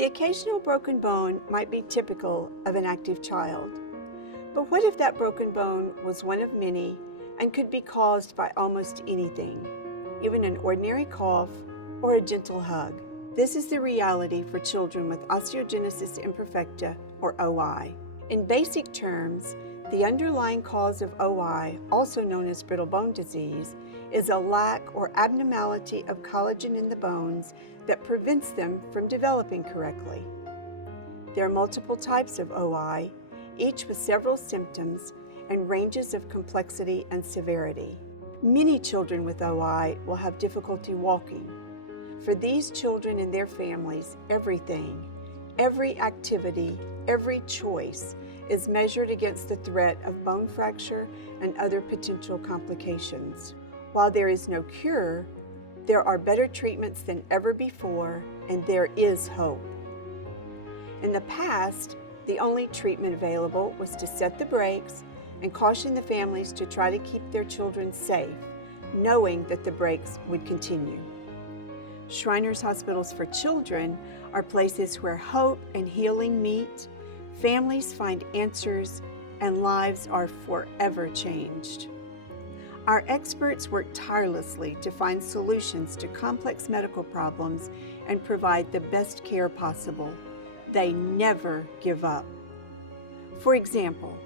The occasional broken bone might be typical of an active child. But what if that broken bone was one of many and could be caused by almost anything, even an ordinary cough or a gentle hug? This is the reality for children with osteogenesis imperfecta, or OI. In basic terms, the underlying cause of OI, also known as brittle bone disease, is a lack or abnormality of collagen in the bones that prevents them from developing correctly. There are multiple types of OI, each with several symptoms and ranges of complexity and severity. Many children with OI will have difficulty walking. For these children and their families, everything, every activity, every choice is measured against the threat of bone fracture and other potential complications. While there is no cure, there are better treatments than ever before, and there is hope. In the past, the only treatment available was to set the brakes and caution the families to try to keep their children safe, knowing that the brakes would continue. Shriners Hospitals for Children are places where hope and healing meet, families find answers, and lives are forever changed. Our experts work tirelessly to find solutions to complex medical problems and provide the best care possible. They never give up. For example,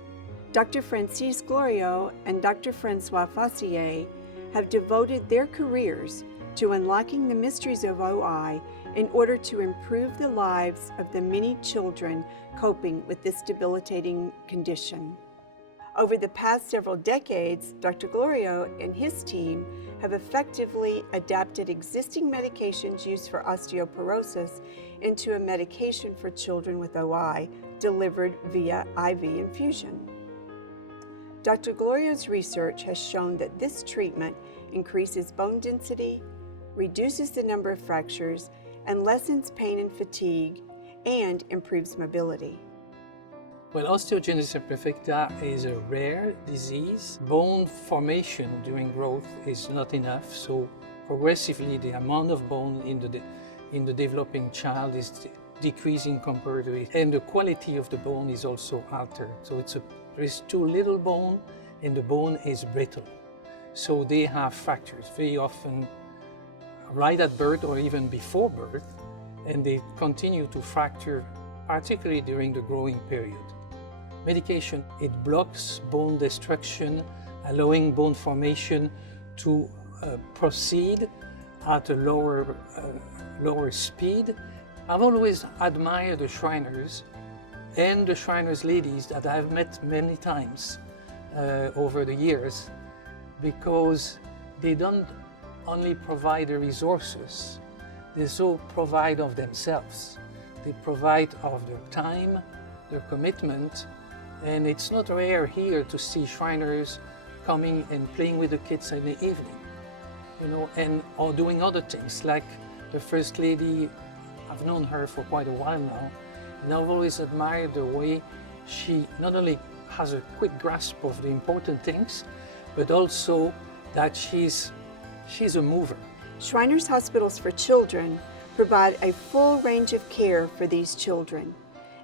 Dr. Francis Glorio and Dr. Francois Fassier have devoted their careers to unlocking the mysteries of OI in order to improve the lives of the many children coping with this debilitating condition. Over the past several decades, Dr. Glorio and his team have effectively adapted existing medications used for osteoporosis into a medication for children with OI delivered via IV infusion. Dr. Glorio's research has shown that this treatment increases bone density, reduces the number of fractures, and lessens pain and fatigue, and improves mobility. Well, osteogenesis imperfecta is a rare disease. Bone formation during growth is not enough, so progressively the amount of bone in the developing child is decreasing compared to it, and the quality of the bone is also altered. So there is too little bone, and the bone is brittle. So they have fractures very often right at birth or even before birth, and they continue to fracture, particularly during the growing period. Medication, it blocks bone destruction, allowing bone formation to proceed at a lower speed. I've always admired the Shriners and the Shriners ladies that I've met many times over the years, because they don't only provide the resources, they also provide of themselves. They provide of their time, their commitment, and it's not rare here to see Shriners coming and playing with the kids in the evening, or doing other things, like the First Lady. I've known her for quite a while now, and I've always admired the way she not only has a quick grasp of the important things, but also that she's a mover. Shriners Hospitals for Children provide a full range of care for these children,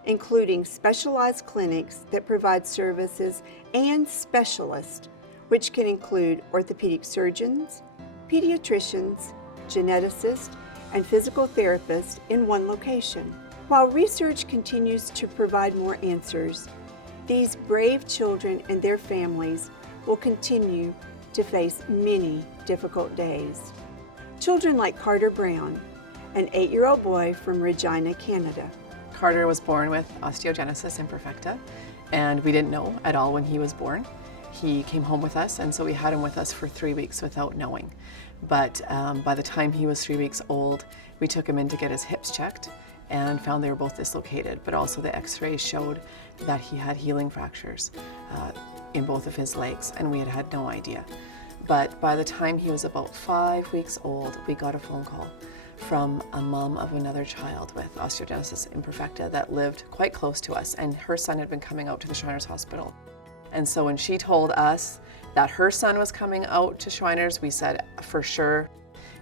including specialized clinics that provide services and specialists, which can include orthopedic surgeons, pediatricians, geneticists, and physical therapists in one location. While research continues to provide more answers, these brave children and their families will continue to face many difficult days. Children like Carter Brown, an 8-year-old boy from Regina, Canada. Carter was born with osteogenesis imperfecta, and we didn't know at all when he was born. He came home with us, and so we had him with us for 3 weeks without knowing. But by the time he was 3 weeks old, we took him in to get his hips checked and found they were both dislocated, but also the x-rays showed that he had healing fractures in both of his legs, and we had had no idea. But by the time he was about 5 weeks old, we got a phone call from a mom of another child with osteogenesis imperfecta that lived quite close to us, and her son had been coming out to the Shriners Hospital. And so when she told us that her son was coming out to Shriners, we said, for sure,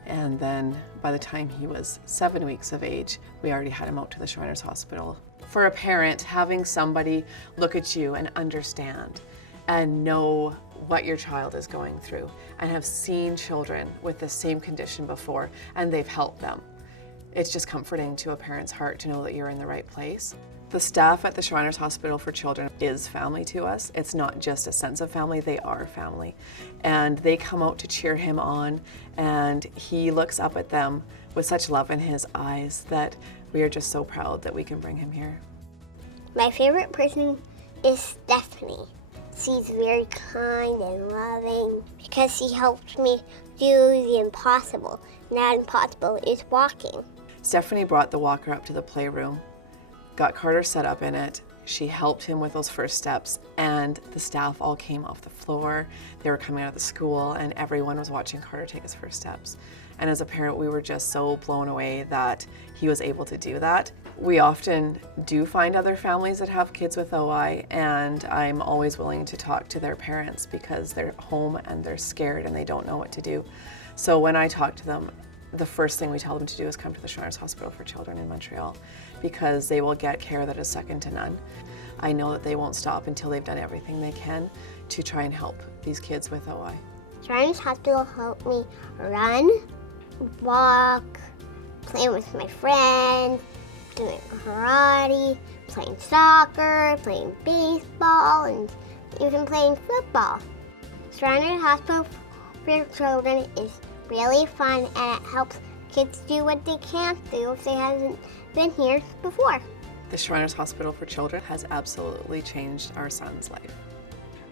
And then by the time he was 7 weeks of age, we already had him out to the Shriners Hospital. For a parent, having somebody look at you and understand and know what your child is going through and have seen children with the same condition before and they've helped them, it's just comforting to a parent's heart to know that you're in the right place. The staff at the Shriners Hospital for Children is family to us. It's not just a sense of family, they are family. And they come out to cheer him on, and he looks up at them with such love in his eyes that we are just so proud that we can bring him here. My favorite person is Stephanie. She's very kind and loving because she helped me do the impossible. And that impossible is walking. Stephanie brought the walker up to the playroom, got Carter set up in it. She helped him with those first steps, and the staff all came off the floor. They were coming out of the school, and everyone was watching Carter take his first steps. And as a parent, we were just so blown away that he was able to do that. We often do find other families that have kids with OI, and I'm always willing to talk to their parents because they're home and they're scared and they don't know what to do. So when I talk to them, the first thing we tell them to do is come to the Shriners Hospital for Children in Montreal, because they will get care that is second to none. I know that they won't stop until they've done everything they can to try and help these kids with OI. Shriners Hospital helped me run, walk, playing with my friends, doing karate, playing soccer, playing baseball, and even playing football. Shriners Hospital for Children is really fun, and it helps kids do what they can't do if they haven't been here before. The Shriners Hospital for Children has absolutely changed our son's life.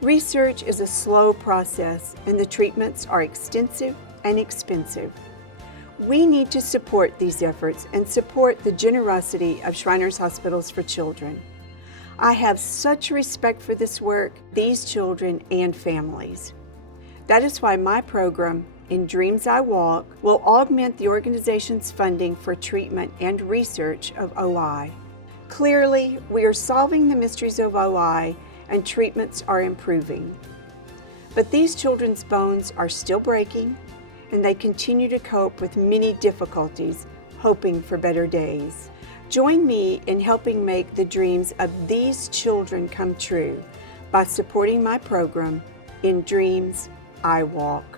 Research is a slow process, and the treatments are extensive and expensive. We need to support these efforts and support the generosity of Shriners Hospitals for Children. I have such respect for this work, these children, and families. That is why my program, In Dreams I Walk, will augment the organization's funding for treatment and research of OI. Clearly, we are solving the mysteries of OI and treatments are improving. But these children's bones are still breaking, and they continue to cope with many difficulties, hoping for better days. Join me in helping make the dreams of these children come true by supporting my program, In Dreams I Walk.